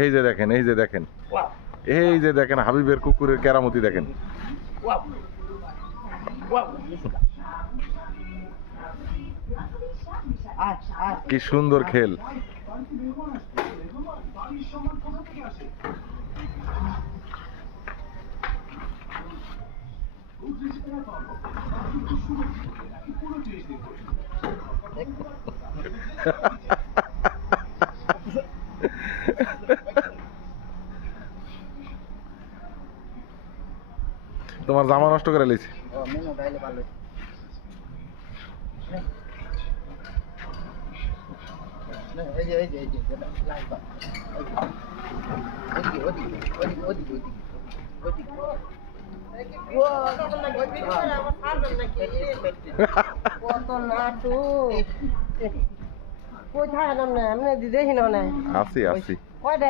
এই যে দেখেন, এই যে দেখেন, এই যে দেখেন হাবিবের কুকুরের কেরামতি দেখেন। কি সুন্দর খেল। তোমার জামা নষ্ট করে লিছি। কোথায় নাম না এমনি দেখি না আছি আছি। কয়টা